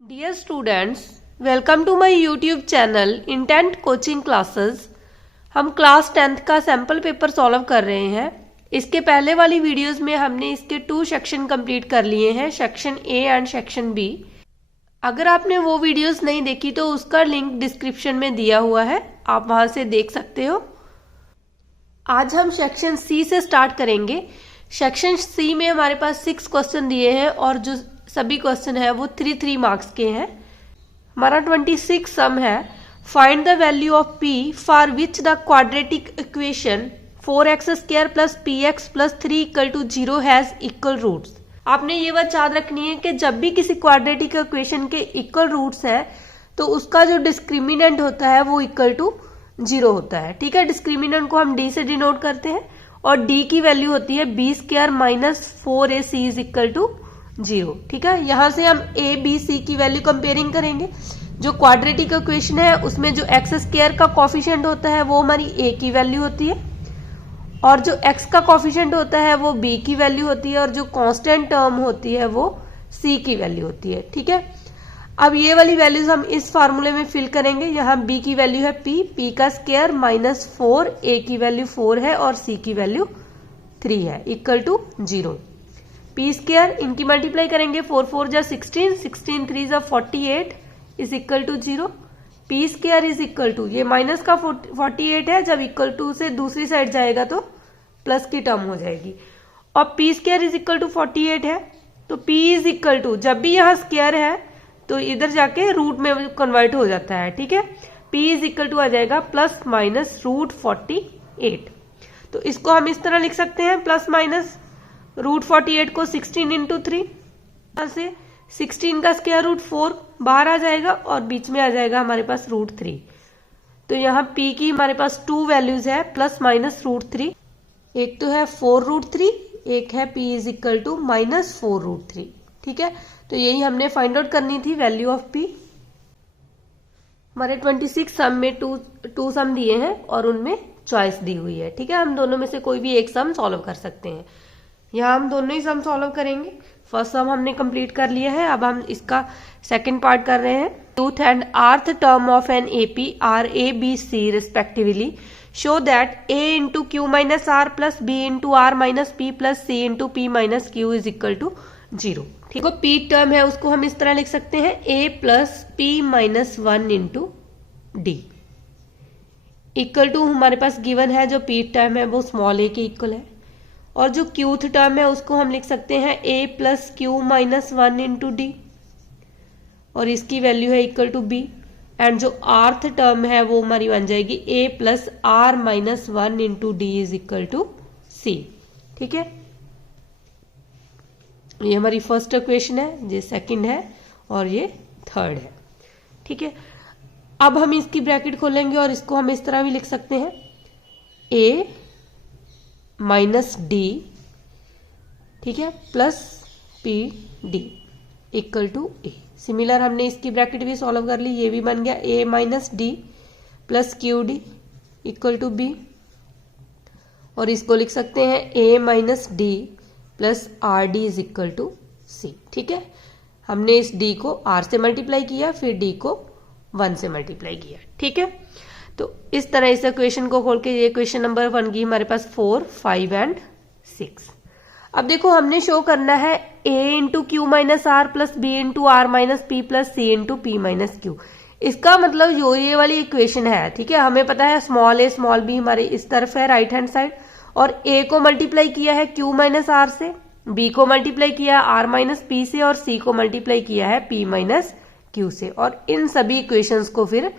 Dear students, welcome to my YouTube channel Intent Coaching Classes। हम class 10th का sample paper solve कर रहे हैं। इसके पहले वाली वीडियोस में हमने इसके 2 सेक्शन कंप्लीट कर लिए हैं, section A and section B. अगर आपने वो वीडियोस नहीं देखी तो उसका लिंक डिस्क्रिप्शन में दिया हुआ है, आप वहां से देख सकते हो। आज हम सेक्शन सी से स्टार्ट करेंगे। सेक्शन सी में हमारे पास 6 क्वेश्चन दिए हैं और जो सभी क्वेश्चन है वो 3 मार्क्स के हैं। हमारा 26 सम है। Find the value of p for which the quadratic equation 4x² plus px plus 3 equal to 0 has equal roots. आपने ये बात याद रखनी है कि जब भी किसी क्वाड्रेटिक इक्वेशन के इक्वल रूट्स है तो उसका जो डिस्क्रिमिनेंट होता है वो इक्वल टू 0 होता है। ठीक है, डिस्क्रिमिनेंट को हम d से डिनोट करते हैं और d की वैल्यू होती है b² minus 4ac is equal to 0। ठीक है, यहां से हम a b c की वैल्यू कंपेयरिंग करेंगे। जो क्वाड्रेटिक इक्वेशन है उसमें जो x² का कॉफिशिएंट होता है वो हमारी a की वैल्यू होती है और जो x का कॉफिशिएंट होता है वो b की वैल्यू होती है और जो कांस्टेंट टर्म होती है वो c की वैल्यू होती है। ठीक है, अब ये वाली वैल्यूज हम इस फार्मूले में फिल करेंगे। यहाँ b की वैल्यू है p का स्क्वायर माइनस 4, a की वैल्यू 4 है और c की वैल्यू 3 है, इक्वल टू 0। p² इनकी मल्टीप्लाई करेंगे, 4 4 जा 16, 16 3 जा 48 is equal to 0। p² is equal to, ये माइनस का 48 है, जब इक्वल टू से दूसरी साइड जाएगा तो प्लस की टर्म हो जाएगी। और p² इज इक्वल टू 48 है तो p इज इक्वल टू, जब भी यहाँ स्क्वायर है तो इधर जाके रूट में कन्वर्ट हो जाता है। ठीक है, p इज इक्वल टू आ जाएगा प्लस माइनस रूट 48। तो इसको हम इस तरह लिख सकते हैं, प्लस माइनस रूट 48 को 16 इंटू 3, यहां से 16 का स्क्वायर रूट 4 बाहर आ जाएगा और बीच में आ जाएगा हमारे पास रूट 3। तो यहाँ p की हमारे पास 2 वैल्यूज है, प्लस माइनस रूट 3। एक तो है 4 रूट 3, एक है p is equal to minus 4 root 3। ठीक है, तो यही हमने फाइंड आउट करनी थी, वैल्यू ऑफ p। हमारे 26 सम में टू सम दिए हैं और उनमें चॉइस दी हुई है। ठीक है, हम दोनों में से कोई भी एक सम सॉल्व कर सकते हैं। यहाँ हम दोनों ही सम सॉल्व करेंगे। फर्स्ट सम हमने कंप्लीट कर लिया है, अब हम इसका सेकंड पार्ट कर रहे हैं। ट्रूथ एंड आर्थ term of an AP are a b c respectively show that a into q minus r plus b into r minus p plus c into p minus q is equal to 0। ठीक है, p term है उसको हम इस तरह लिख सकते हैं, a plus p minus 1 into d equal to, हमारे पास गिवन है जो p टर्म है वो स्मॉल a के इक्वल है और जो क्यूथ टर्म है उसको हम लिख सकते हैं a plus Q minus 1 into D और इसकी वैल्यू है इक्वल टू b। एंड जो आर्थ टर्म है वो हमारी बन जाएगी a plus r minus 1 into d is equal to c। ठीक है, ये हमारी फर्स्ट इक्वेशन है, ये सेकंड है और ये थर्ड है। ठीक है, अब हम इसकी ब्रैकेट खोलेंगे और इसको हम इस तरह भी लिख सकते हैं, a माइनस डी, ठीक है, plus p d equal to a. Similar हमने इसकी ब्रैकेट भी सॉल्व कर ली, ये भी बन गया a minus D plus Q D equal to B और इसको लिख सकते हैं a minus D plus R D is equal to C. ठीक है, हमने इस d को r से मल्टीप्लाई किया, फिर d को 1 से मल्टीप्लाई किया। ठीक है, तो इस तरह इस इक्वेशन को खोल के ये क्वेश्चन नंबर 1 की हमारे पास 4, 5 एंड 6। अब देखो हमने शो करना है a into q minus r plus b into r minus p plus c into p minus q. इसका मतलब जो ये वाली इक्वेशन है, ठीक है, हमें पता है स्मॉल a स्मॉल b हमारे इस तरफ है राइट हैंड साइड और a को मल्टीप्लाई किया है q माइनस आर से, b को मल्टीप्लाई किया है r माइनस पी से और c को मल्टीप्लाई किया है p माइनस क्यू से और इन सभी इक्वेशंस को फिर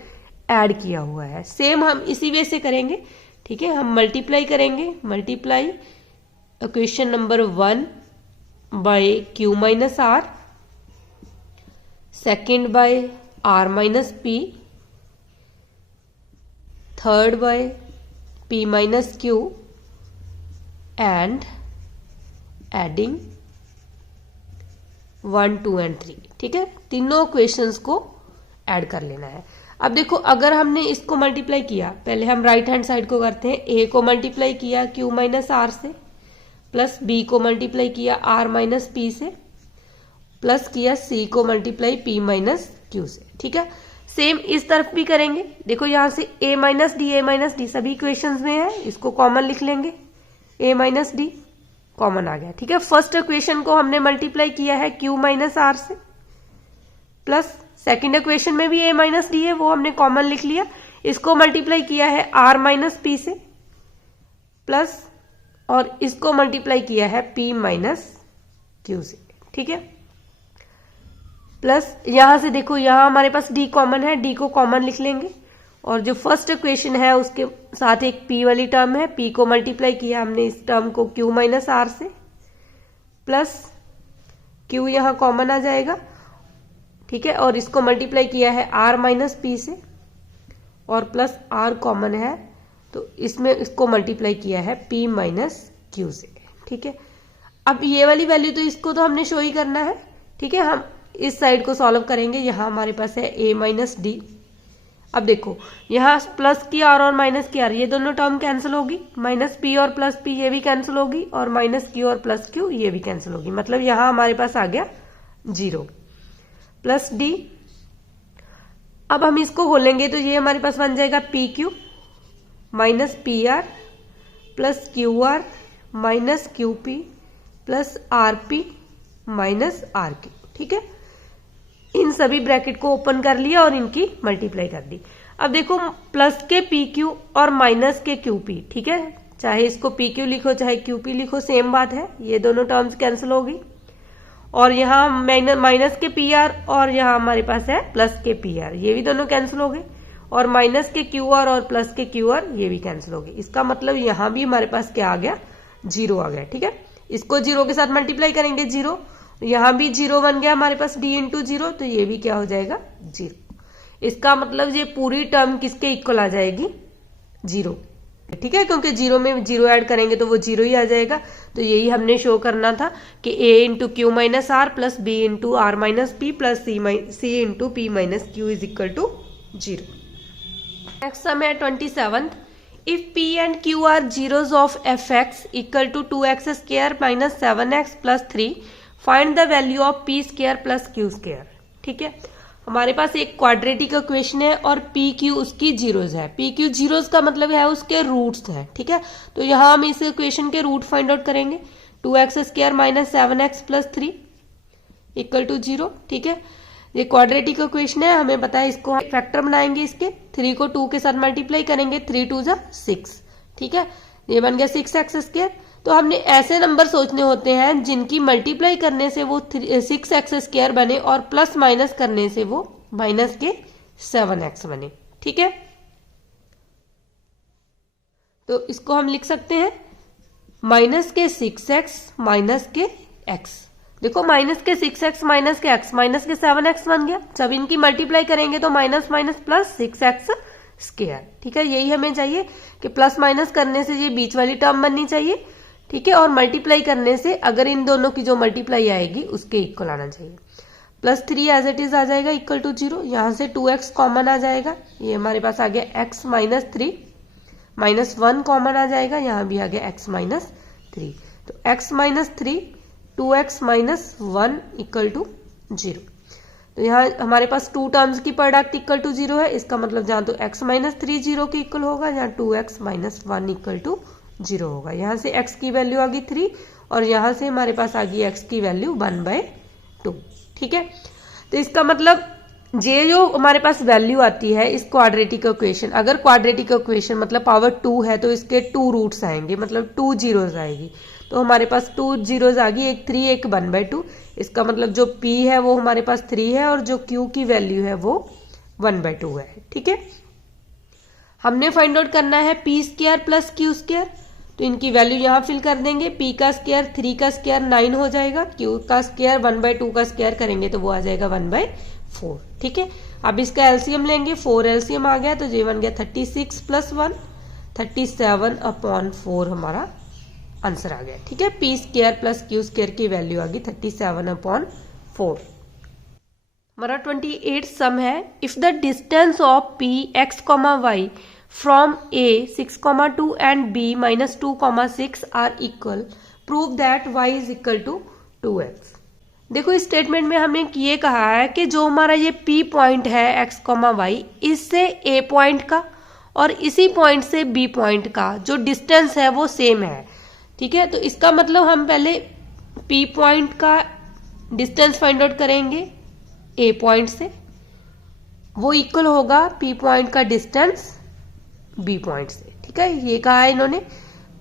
ऐड किया हुआ है। सेम हम इसी वे से करेंगे। ठीक है, हम मल्टीप्लाई करेंगे, multiply equation number 1 by q minus r, second by r minus p, third by p minus q and adding 1, 2 and 3। ठीक है, तीनों इक्वेशंस को ऐड कर लेना है। अब देखो अगर हमने इसको मल्टीप्लाई किया, पहले हम राइट हैंड साइड को करते हैं, a को मल्टीप्लाई किया q माइनस आर से प्लस b को मल्टीप्लाई किया r माइनस पी से प्लस किया सी को मल्टीप्लाई पी माइनस क्यू से। ठीक है, सेम इस तरफ भी करेंगे। देखो यहाँ से a माइनस डी सभी इक्वेशंस में है, इसको कॉमन लिख लेंगे, a माइनस डी कॉमन आ गया। ठीक है, फर्स्ट इक्वेशन को हमने मल्टीप्लाई किया है q माइनस आर से, प्लस सेकेंड इक्वेशन में भी a माइनस डी है, वो हमने कॉमन लिख लिया, इसको मल्टीप्लाई किया है r माइनस पी से, प्लस और इसको मल्टीप्लाई किया है p माइनस क्यू से। ठीक है, प्लस यहां से देखो यहाँ हमारे पास d कॉमन है, d को कॉमन लिख लेंगे, और जो फर्स्ट इक्वेशन है उसके साथ एक p वाली टर्म है, p को मल्टीप्लाई किया हमने इस टर्म को q माइनस आर से, प्लस q यहाँ कॉमन आ जाएगा। ठीक है, और इसको मल्टीप्लाई किया है r माइनस पी से, और प्लस r कॉमन है तो इसमें इसको मल्टीप्लाई किया है p माइनस क्यू से। ठीक है, अब ये वाली वैल्यू तो इसको तो हमने शो ही करना है। ठीक है, हम इस साइड को सॉल्व करेंगे, यहाँ हमारे पास है a माइनस डी। अब देखो यहाँ प्लस की आर और माइनस की आर ये दोनों टर्म कैंसिल होगी, माइनस पी और प्लस पी ये भी कैंसिल होगी, और माइनस क्यू और प्लस क्यू ये भी कैंसिल होगी, मतलब यहाँ हमारे पास आ गया 0 प्लस डी। अब हम इसको खोलेंगे तो ये हमारे पास बन जाएगा p q minus p r plus q r minus q p plus r p minus r q. ठीक है, इन सभी ब्रैकेट को ओपन कर लिया और इनकी मल्टीप्लाई कर दी। अब देखो प्लस के पी क्यू और माइनस के क्यू पी, ठीक है, चाहे इसको पी क्यू लिखो चाहे क्यू पी लिखो सेम बात है, ये दोनों टर्म्स कैंसिल होगी, और यहाँ माइनस के पी आर और यहाँ हमारे पास है प्लस के पी आर, ये भी दोनों कैंसिल हो गए, और माइनस के क्यू आर और प्लस के क्यू आर ये भी कैंसिल हो गए। इसका मतलब यहाँ भी हमारे पास क्या आ गया, 0 आ गया। ठीक है, इसको 0 के साथ मल्टीप्लाई करेंगे 0, यहाँ भी 0 बन गया हमारे पास d इंटू 0, तो ये भी क्या हो जाएगा 0। इसका मतलब ये पूरी टर्म किसके इक्वल आ जाएगी, 0। ठीक है, क्योंकि 0 में 0 ऐड करेंगे तो वो 0 ही आ जाएगा, तो यही हमने शो करना था कि a into q minus r plus b into r minus p plus c into p minus q is equal to 0। Next sum है 27th। If p and q are zeros of fx equal to 2x square minus 7x plus 3, find the value of p square plus q square। ठीक है, हमारे पास एक quadratic equation है और P Q उसकी zeros है। P Q zeros का मतलब है उसके रूट्स है। ठीक है, तो यहाँ हम इस इक्वेशन के रूट फाइंड आउट करेंगे, 2x square minus 7x plus 3 equal to 0। ठीक है, ये क्वाड्रेटिक इक्वेशन है, हमें पता है, इसको फैक्टर बनाएंगे, इसके 3 को 2 के साथ मल्टीप्लाई करेंगे, 3 2 जा 6। ठीक है, ये बन गया 6x स्क्वायर। तो हमने ऐसे नंबर सोचने होते हैं जिनकी मल्टीप्लाई करने से वो 6x स्क्वायर बने और प्लस माइनस करने से वो माइनस के 7x बने। ठीक है, तो इसको हम लिख सकते हैं माइनस के 6x माइनस के x। देखो माइनस के 6x माइनस के x माइनस के 7x बन गया। जब इनकी मल्टीप्लाई करेंगे तो minus minus plus 6x square. ठीक है, यही हमें चाहिए कि प्लस माइनस करने से ये बीच वाली टर्म बननी चाहिए। ठीक है, और मल्टीप्लाई करने से अगर इन दोनों की जो मल्टीप्लाई आएगी उसके इक्वल आना चाहिए। प्लस 3 एज इट इज आ जाएगा इक्वल टू 0। यहाँ से 2x कॉमन आ जाएगा, ये हमारे पास आ गया x माइनस 3 माइनस 1 कॉमन आ जाएगा, यहाँ भी आ गया x माइनस 3। तो x minus 3 2x minus 1 equal to 0। तो यहाँ हमारे पास 2 टर्म्स की प्रोडक्ट इक्वल टू 0 है। इसका मतलब जहाँ तो x माइनस 3 0 के इक्वल होगा, यहाँ 2x माइनस 1 इक्वल टू 0 होगा। यहाँ से x की वैल्यू आ गई 3 और यहाँ से हमारे पास आ गई x की वैल्यू 1/2। ठीक है, तो इसका मतलब ये जो हमारे पास वैल्यू आती है इस क्वाड्रेटिक इक्वेशन, अगर क्वाड्रेटिक इक्वेशन मतलब पावर 2 है तो इसके 2 रूट्स आएंगे, मतलब 2 जीरोज आएगी। तो हमारे पास 2 जीरोज आ गई, एक 3 एक 1/2। इसका मतलब जो p है वो हमारे पास 3 है और जो q की वैल्यू है वो 1/2 है। ठीक है, हमने फाइंड आउट करना है p square plus q square, तो इनकी वैल्यू यहाँ फिल कर देंगे। p का स्क्वायर 3 का स्क्वायर 9 हो जाएगा, q का स्क्वायर 1/2 का स्क्वायर करेंगे तो वो आ जाएगा 1/4। ठीक है, अब इसका एलसीएम लेंगे, 4 एलसीएम आ गया तो ये बन गया 36 प्लस 1 37/4 हमारा आंसर आ गया। ठीक है, p square plus q square की वैल्यू आ गई 37/4। हमारा 28 सम है, if the distance of p x, y from a 6,2 and b -2,6 are equal, prove that y is equal to 2x। देखो इस स्टेटमेंट में हमें ये कहा है कि जो हमारा ये P पॉइंट है x, y, इससे A पॉइंट का और इसी पॉइंट से B पॉइंट का जो डिस्टेंस है वो सेम है। ठीक है, तो इसका मतलब हम पहले P पॉइंट का डिस्टेंस फाइंड आउट करेंगे A पॉइंट से, वो इक्वल होगा P पॉइंट का डिस्टेंस B पॉइंट से। ठीक है, ये कहा है इन्होंने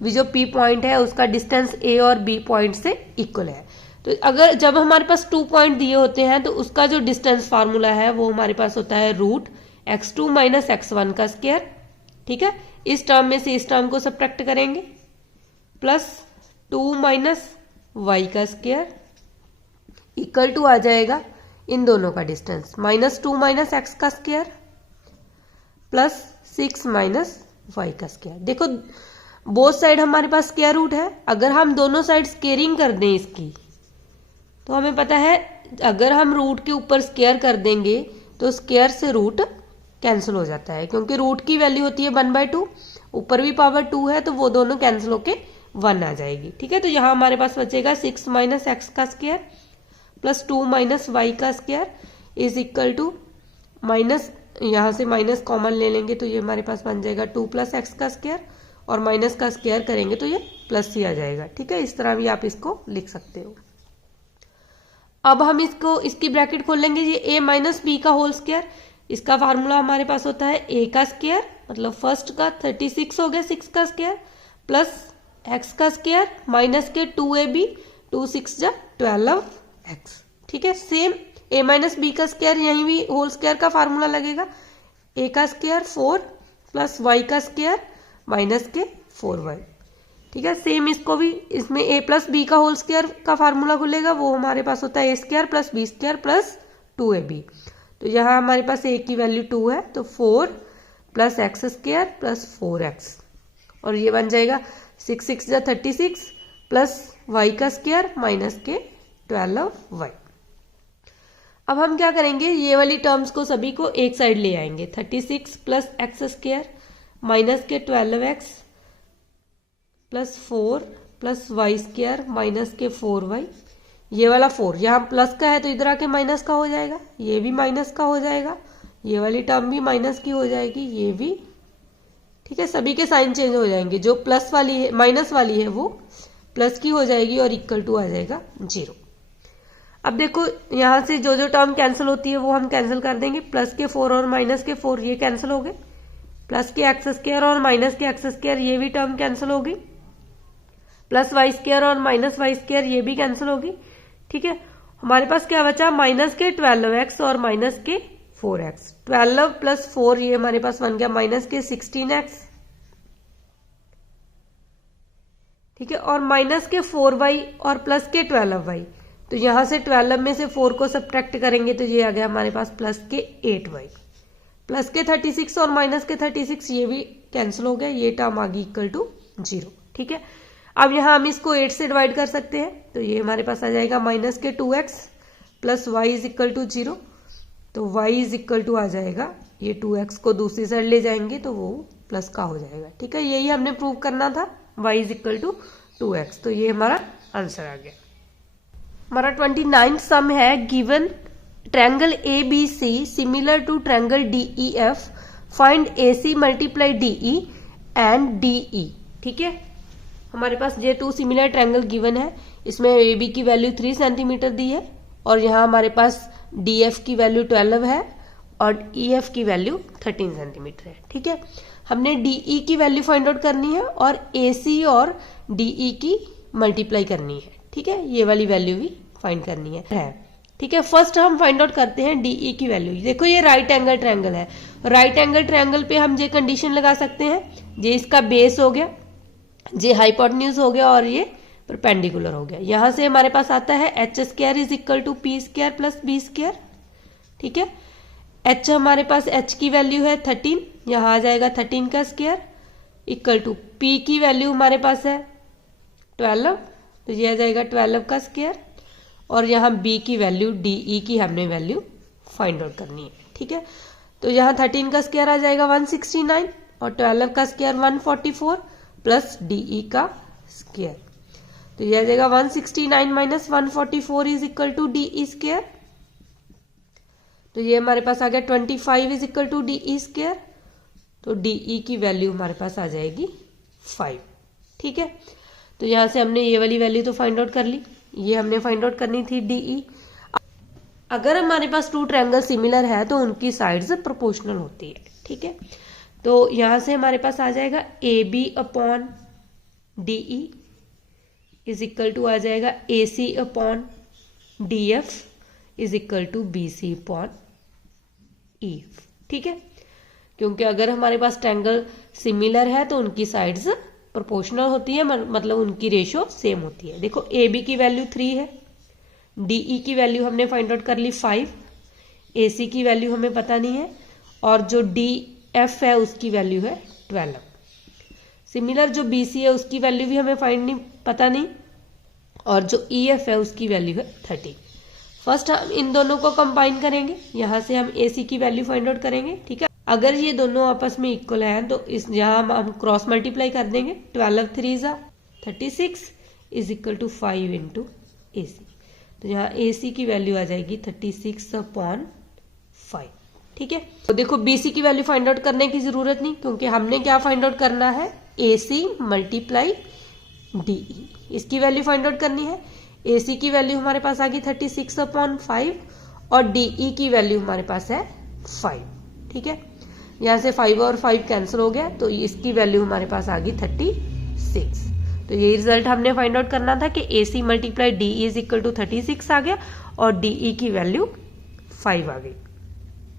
जो P पॉइंट है उसका डिस्टेंस A और B पॉइंट से इक्वल है। तो अगर जब हमारे पास 2 पॉइंट दिए होते हैं तो उसका जो डिस्टेंस फार्मूला है वो हमारे पास होता है √x2 - x1 का स्क्वायर। ठीक है, इस टर्म में से इस टर्म को सब्ट्रैक्ट करेंगे प्लस 2 - y का स्क्वायर इक्वल टू आ जाएगा इन दोनों का डिस्टेंस -2 - x का स्क्वायर प्लस 6 - y का स्क्वायर। देखो बोथ साइड हमारे पास स्क्वायर रूट है, अगर हम दोनों साइड स्क्वेयरिंग कर दें इसकी तो हमें पता है अगर हम रूट के ऊपर स्क्वायर कर देंगे तो स्क्वायर से रूट कैंसिल हो जाता है, क्योंकि रूट की वैल्यू होती है 1/2, ऊपर भी पावर 2 है तो वो दोनों कैंसिल होके 1 आ जाएगी। ठीक है, तो यहाँ हमारे पास बचेगा 6 - x का स्क्वायर प्लस 2 - y का square is equal to minus, यहाँ से माइनस कॉमन ले लेंगे तो ये हमारे पास बन जाएगा 2 + x का स्क्वायर और माइनस का स्क्वायर करेंगे तो ये प्लस ही आ जाएगा। ठीक है, इस तरह भी आप इसको लिख सकते हो। अब हम इसकी ब्रैकेट खोल लेंगे, ये a - b का होल स्क्वायर, इसका फार्मूला हमारे पास होता है a का स्क्वायर मतलब फर्स्ट का 36 हो गया 6 का स्क्वायर प्लस x का स्क्वायर माइनस के 2ab 2 6 जा 12x। ठीक है, सेम a - b का स्क्वायर यहीं भी होल स्क्वायर का फार्मूला लगेगा, a का स्क्वायर 4 प्लस y का स्क्वायर माइनस के 4y। ठीक है, सेम इसको भी इसमें a + b का होल स्क्वायर का फार्मूला खुलेगा, वो हमारे पास होता है a² + b² + 2ab। तो यहाँ हमारे पास a की वैल्यू 2 है तो 4 + x² + 4x और ये बन जाएगा 6 6 जा 36 प्लस y का स्क्वायर माइनस के 12y। अब हम क्या करेंगे, ये वाली टर्म्स को सभी को एक साइड ले आएंगे, 36 + x² माइनस के 12x प्लस 4 + y² माइनस के 4y। ये वाला 4 यहाँ प्लस का है तो इधर आके माइनस का हो जाएगा, ये भी माइनस का हो जाएगा, ये वाली टर्म भी माइनस की हो जाएगी, ये भी। ठीक है, सभी के साइन चेंज हो जाएंगे, जो प्लस वाली है माइनस वाली है वो प्लस की हो जाएगी और इक्वल टू आ जाएगा 0। अब देखो यहाँ से जो जो टर्म कैंसिल होती है वो हम कैंसिल कर देंगे, प्लस के 4 और माइनस के 4 ये कैंसिल हो गए, प्लस के x² और माइनस के x² ये भी टर्म कैंसिल हो गई, प्लस y² और माइनस y² ये भी कैंसिल होगी। ठीक है, हमारे पास क्या बचा, माइनस के 12x और माइनस के 4x, 12 + 4 ये हमारे पास बन गया माइनस के 16x। ठीक है, और माइनस के 4y और प्लस के 12y, तो यहां से 12 में से 4 को सब्ट्रैक्ट करेंगे तो ये आ गया हमारे पास प्लस के 8y, प्लस के 36 और माइनस के 36 ये भी कैंसिल हो गया, ये टर्म आ गई इक्वल टू 0। ठीक है, अब यहाँ हम इसको 8 से डिवाइड कर सकते हैं तो ये हमारे पास आ जाएगा माइनस के 2x plus y is equal to 0, तो y इज इक्वल टू आ जाएगा, ये 2x को दूसरी साइड ले जाएंगे तो वो प्लस का हो जाएगा। ठीक है, यही हमने प्रूव करना था, y is equal to 2x, तो ये हमारा आंसर आ गया। हमारा 29 सम है, given triangle ABC similar to triangle DEF, find AC × DE and DE। ठीक है, हमारे पास ये 2 सिमिलर ट्रायंगल गिवन है, इसमें AB की वैल्यू 3 सेंटीमीटर दी है और यहाँ हमारे पास DF की वैल्यू 12 है और EF की वैल्यू 13 सेंटीमीटर है। ठीक है, हमने DE की वैल्यू फाइंड आउट करनी है और AC और DE की मल्टीप्लाई करनी है। ठीक है, ये वाली वैल्यू भी फाइंड करनी है। ठीक है, फर्स्ट हम फाइंड आउट करते हैं DE की वैल्यू। देखो ये राइट एंगल ट्रायंगल है, राइट एंगल ट्रायंगल पे हम ये कंडीशन लगा सकते हैं, ये इसका बेस हो गया, ये हाइपोटेन्यूज हो गया और ये परपेंडिकुलर हो गया। यहां से हमारे पास आता है h² is equal to p² + b²। ठीक है, h हमारे पास h की वैल्यू है 13, यहाँ आ जाएगा 13 का स्क्वायर इक्वल टू p की वैल्यू हमारे पास है 12, तो ये आ जाएगा 12 का स्क्वायर और यहाँ b की वैल्यू DE की हमने वैल्यू फाइंड आउट करनी है। ठीक है, तो यहाँ 13 का स्क्वायर आ जाएगा 169 और 12 का स्क्वायर 144 प्लस DE का स्क्वायर। तो ये आ जाएगा 169 माइनस 144 is equal to D E square. तो ये हमारे पास आ गया 25 is equal to D E square. तो डी ई की वैल्यू हमारे पास आ जाएगी 5। ठीक है, तो यहां से हमने ये वाली वैल्यू तो फाइंड आउट कर ली, ये हमने फाइंड आउट करनी थी डी ई। अगर हमारे पास टू ट्रायंगल सिमिलर है तो उनकी साइड्स प्रोपोर्शनल होती है। ठीक है, तो यहां से हमारे पास आ जाएगा A B upon D E is equal to आ जाएगा A C upon D F is equal to B C upon E. ठीक है, क्योंकि अगर हमारे पास ट्रायंगल सिमिलर है तो उनकी साइड्स प्रोपोर्शनल होती है, मतलब उनकी रेशो सेम होती है। देखो ए बी की वैल्यू 3 है, डी ई की वैल्यू हमने फाइंड आउट कर ली 5, ए सी की वैल्यू हमें पता नहीं है, और जो डी एफ है उसकी वैल्यू है 12। सिमिलर जो बी सी है उसकी वैल्यू भी हमें पता नहीं, और जो ई एफ है उसकी वैल्यू है 30। फर्स्ट हम इन दोनों को कंबाइन करेंगे, यहां से हम ए सी की वैल्यू फाइंड आउट करेंगे। ठीक है, अगर ये दोनों आपस में इक्वल हैं तो इस यहाँ हम क्रॉस मल्टीप्लाई कर देंगे। 12 3 36 इज इक्वल टू 5 इंटू ए सी। तो यहाँ ए सी की वैल्यू आ जाएगी 36 अपॉन 5। ठीक है, तो देखो बी सी की वैल्यू फाइंड आउट करने की जरूरत नहीं, क्योंकि हमने क्या फाइंड आउट करना है, ए सी मल्टीप्लाई डी ई, इसकी वैल्यू फाइंड आउट करनी है। ए सी की वैल्यू हमारे पास आ गई 36 अपॉन 5 और डी ई की वैल्यू हमारे पास है 5। ठीक है, यहाँ से 5 और 5 कैंसिल हो गया, तो इसकी वैल्यू हमारे पास आ गई 36। तो ये रिजल्ट हमने फाइंड आउट करना था कि A C multiply D is equal to 36 आ गया और डी ई की वैल्यू 5 आ गई।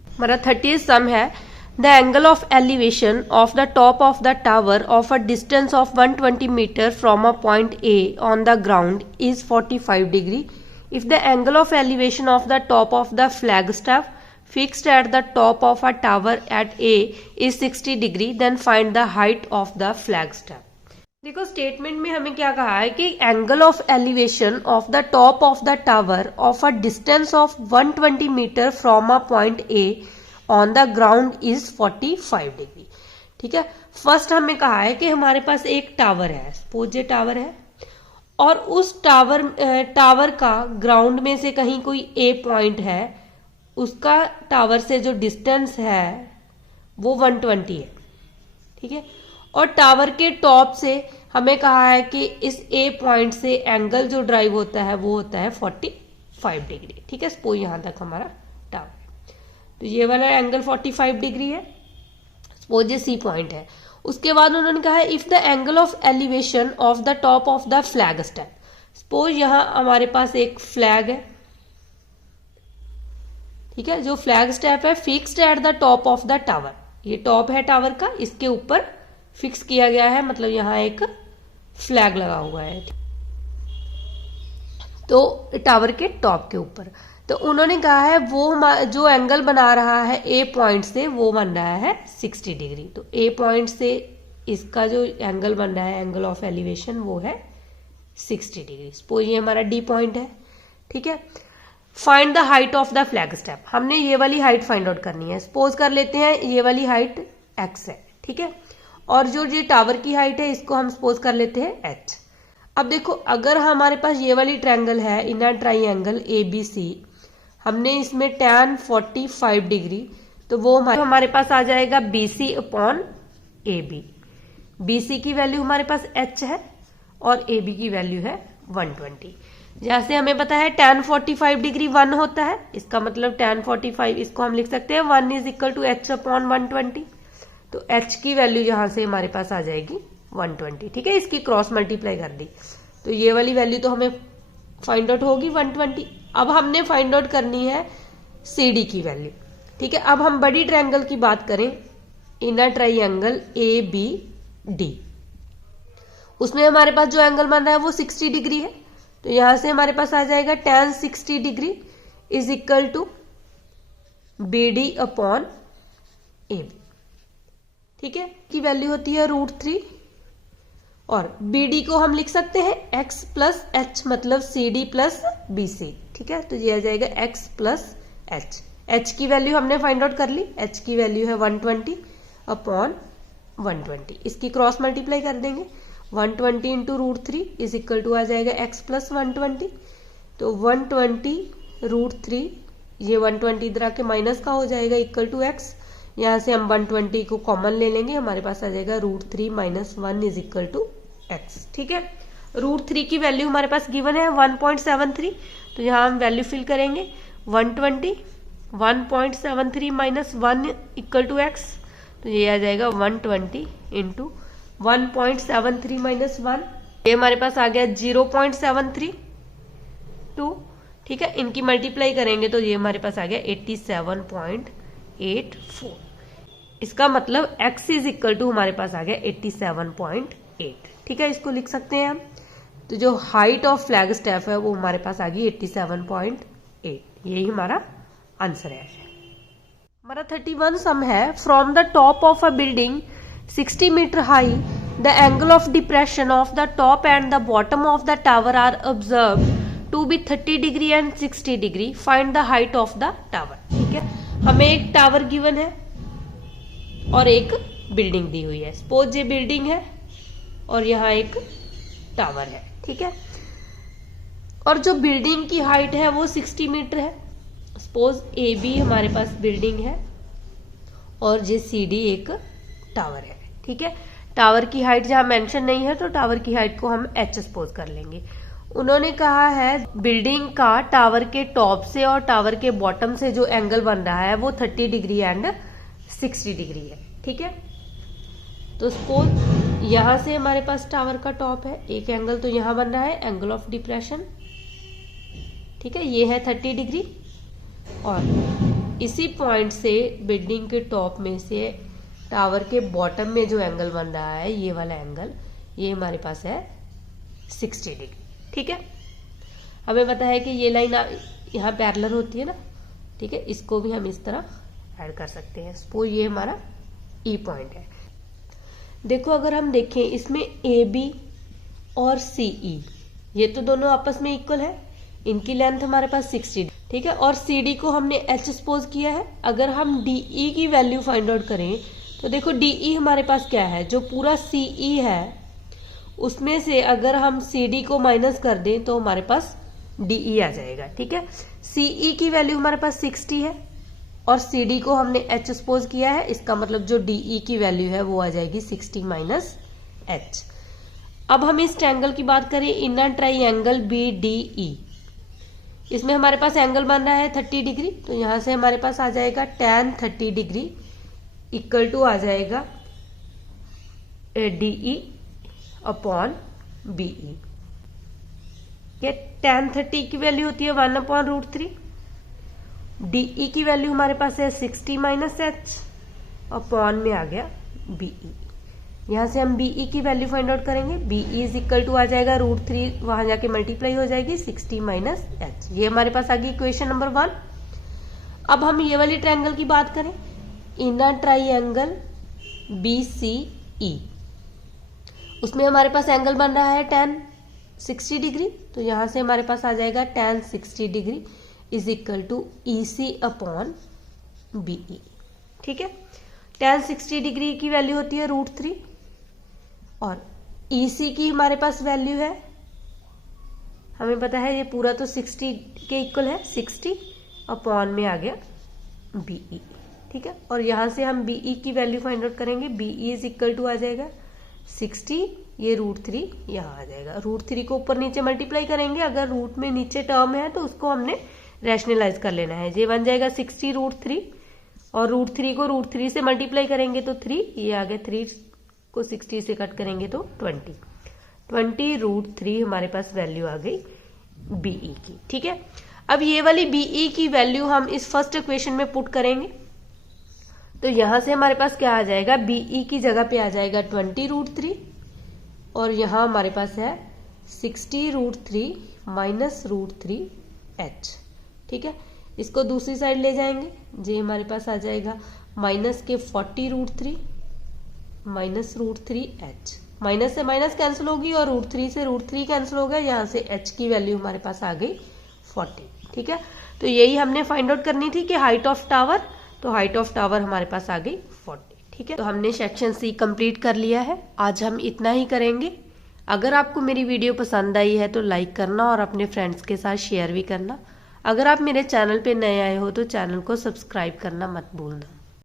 हमारा 30th सम है, the angle of elevation of the top of the tower of a distance of 120 metre from a point A on the ground is 45 degree if the angle of elevation of the top of the flagstaff fixed at the top of a tower at A is 60 degree, then find the height of the flagstaff। देखो statement में हमें क्या कहा है कि angle of elevation of the top of the tower of a distance of 120 metre from a point A on the ground is 45 degree. ठीक है, first हमें कहा है कि हमारे पास एक टावर है, सपोज ये टावर है, और उस टावर का ग्राउंड में से कहीं कोई ए पॉइंट है, उसका टावर से जो डिस्टेंस है वो 120 है। ठीक है, और टावर के टॉप से हमें कहा है कि इस ए पॉइंट से एंगल जो ड्राइव होता है वो होता है 45 डिग्री। ठीक है, सपोज यहां तक हमारा टावर है, तो ये वाला एंगल 45 डिग्री है, सपोज ये सी पॉइंट है। उसके बाद उन्होंने कहा है if the angle of elevation of the top of the flag step, suppose यहां हमारे पास एक फ्लैग है। ठीक है, जो फ्लैग स्टैप है fixed at the top of the tower, ये टॉप है टावर का, इसके ऊपर फिक्स किया गया है, मतलब यहां एक फ्लैग लगा हुआ है, तो टावर के टॉप के ऊपर। तो उन्होंने कहा है वो जो एंगल बना रहा है ए पॉइंट से वो बन रहा है 60 डिग्री। तो ए पॉइंट से इसका जो एंगल बन रहा है, एंगल ऑफ एलिवेशन, वो है 60 डिग्री। सपोज ये हमारा डी पॉइंट है। ठीक है, find the height of the flag step, हमने ये वाली हाइट फाइंड आउट करनी है। सपोज कर लेते हैं ये वाली हाइट x है। ठीक है, और जो ये टावर की हाइट है इसको हम सपोज कर लेते हैं h। अब देखो अगर हमारे पास ये वाली ट्रायंगल है, इनर ट्राइंगल ABC, हमने इसमें tan 45 डिग्री, तो वो हमारे पास आ जाएगा BC अपॉन AB। BC की वैल्यू हमारे पास h है और AB की वैल्यू है 120। जैसे हमें पता है tan 45 डिग्री 1 होता है, इसका मतलब tan 45 इसको हम लिख सकते हैं 1 is equal to h upon 120। तो h की वैल्यू यहां से हमारे पास आ जाएगी 120। ठीक है, इसकी क्रॉस मल्टीप्लाई कर दी, तो ये वाली वैल्यू तो हमें फाइंड आउट होगी 120। अब हमने फाइंड आउट करनी है CD की वैल्यू। ठीक है, अब हम बड़ी ट्रायंगल की बात करें, इनर ट्राइंगल ABD, उसमें हमारे पास जो एंगल बन रहा है वो 60 डिग्री है। तो यहां से हमारे पास आ जाएगा tan 60 degree is equal to BD upon AB। ठीक है, की वैल्यू होती है √3, और BD को हम लिख सकते हैं x प्लस h, मतलब CD प्लस BC। ठीक है, तो ये आ जाएगा x प्लस h। h की वैल्यू हमने फाइंड आउट कर ली, h की वैल्यू है 120 अपॉन 120, इसकी क्रॉस मल्टीप्लाई कर देंगे। 120 इंटू √3 इज इक्वल टू आ जाएगा x प्लस 120। तो 120 √3, ये 120 इधर आके माइनस का हो जाएगा इक्वल टू x। यहाँ से हम 120 को कॉमन ले लेंगे, हमारे पास आ जाएगा √3 minus 1 is equal to x। ठीक है, √3 की वैल्यू हमारे पास गिवन है 1.73, तो यहाँ हम वैल्यू फिल करेंगे 120, 1.73 माइनस 1 इक्वल टू x, तो ये आ जाएगा 120 इंटू 1.73 माइनस 1, ये हमारे पास आ गया 0.732। ठीक है, इनकी मल्टीप्लाई करेंगे तो ये हमारे पास आ गया 87.84। इसका मतलब x इज इक्वल टू हमारे पास आ गया 87.8। ठीक है, इसको लिख सकते हैं हम। तो जो हाइट ऑफ फ्लैग स्टेप है वो हमारे पास आ गई 87.8, यही हमारा आंसर है। हमारा 31 सम है, from the top of a building 60 metre high the angle of depression of the top and the bottom of the tower are observe to be 30 degree and 60 degree, find the height of the tower. ठीक है, हमें एक tower given है और एक building दी हुई है। Suppose ये बिल्डिंग है और यहाँ एक टावर है। ठीक है, और जो बिल्डिंग की हाइट है वो 60 मीटर है। सपोज AB हमारे पास बिल्डिंग है और ये CD एक टावर है। ठीक है, टावर की हाइट जहां मेंशन नहीं है तो टावर की हाइट को हम H सपोज कर लेंगे। उन्होंने कहा है बिल्डिंग का टावर के टॉप से और टावर के बॉटम से जो एंगल बन रहा है वो 30 डिग्री एंड 60 डिग्री है। ठीक है, तो सपोज यहां से हमारे पास टावर का टॉप है, एक एंगल तो यहां बन रहा है एंगल ऑफ डिप्रेशन। ठीक है, ये है 30 डिग्री, और इसी पॉइंट से बिल्डिंग के टॉप में से टावर के बॉटम में जो एंगल बन रहा है ये वाला एंगल, ये हमारे पास है 60 डिग्री। ठीक है, हमें पता है कि ये लाइन यहाँ पैरेलल होती है ना। ठीक है, इसको भी हम इस तरह ऐड कर सकते हैं। सपोज ये हमारा E पॉइंट है। देखो अगर हम देखें इसमें AB और CE ये तो दोनों आपस में इक्वल है, इनकी लेंथ हमारे पास 60। ठीक है, और CD को हमने H सपोज किया है। अगर हम DE की वैल्यू फाइंड आउट करें तो देखो DE हमारे पास क्या है, जो पूरा CE है उसमें से अगर हम CD को माइनस कर दें तो हमारे पास DE आ जाएगा। ठीक है, CE की वैल्यू हमारे पास 60 है और CD को हमने H सपोज किया है, इसका मतलब जो DE की वैल्यू है वो आ जाएगी 60 माइनस H। अब हम इस ट्रायंगल की बात करें, इनर ट्राइंगल BDE, इसमें हमारे पास एंगल बन रहा है 30 डिग्री, तो यहां से हमारे पास आ जाएगा tan 30 डिग्री इक्वल टू आ जाएगा DE अपॉन BE। ये tan 30 की वैल्यू होती है 1/√3, DE की वैल्यू हमारे पास है 60 माइनस H, अपॉन में आ गया BE। यहां से हम BE की वैल्यू फाइंड आउट करेंगे। BE इज इक्वल टू आ जाएगा √3, वहां जाके मल्टीप्लाई हो जाएगी 60 माइनस H। ये हमारे पास आ गई इक्वेशन नंबर 1। अब हम ये वाली ट्रायंगल की बात करें, इनर ट्राइंगल BCE, उसमें हमारे पास एंगल बन रहा है tan 60 डिग्री, तो यहां से हमारे पास आ जाएगा tan 60 degree is equal to EC upon BE। ठीक है, tan 60 डिग्री की वैल्यू होती है √3 और EC की हमारे पास वैल्यू है, हमें पता है ये पूरा तो 60 के इक्वल है, 60 अपॉन में आ गया BE। ठीक है, और यहां से हम BE की वैल्यू फाइंड आउट करेंगे। BE इज इक्वल टू आ जाएगा 60, ये √3 यहाँ आ जाएगा। √3 को ऊपर नीचे मल्टीप्लाई करेंगे, अगर रूट में नीचे टर्म है तो उसको हमने रैशनलाइज कर लेना है। ये बन जाएगा 60 √3 और √3 को √3 से मल्टीप्लाई करेंगे तो 3, ये आ गया 3 को 60 से कट करेंगे तो 20 √3 हमारे पास वैल्यू आ गई BE की। ठीक है, अब ये वाली BE की वैल्यू हम इस फर्स्ट इक्वेशन में पुट करेंगे, तो यहां से हमारे पास क्या आ जाएगा, BE की जगह पे आ जाएगा 20 √3 और यहां हमारे पास है 60 √3 माइनस √3 H। ठीक है, इसको दूसरी साइड ले जाएंगे, ये हमारे पास आ जाएगा माइनस के 40 √3 माइनस √3 H। माइनस से माइनस कैंसिल होगी और √3 से √3 कैंसिल हो गया, यहाँ से H की वैल्यू हमारे पास आ गई 40। ठीक है, तो यही हमने फाइंड आउट करनी थी कि हाइट ऑफ टावर, तो हाइट ऑफ टावर हमारे पास आ गई 40। ठीक है, तो हमने सेक्शन C कंप्लीट कर लिया है। आज हम इतना ही करेंगे। अगर आपको मेरी वीडियो पसंद आई है तो लाइक करना और अपने फ्रेंड्स के साथ शेयर भी करना। अगर आप मेरे चैनल पे नए आए हो तो चैनल को सब्सक्राइब करना मत भूलना।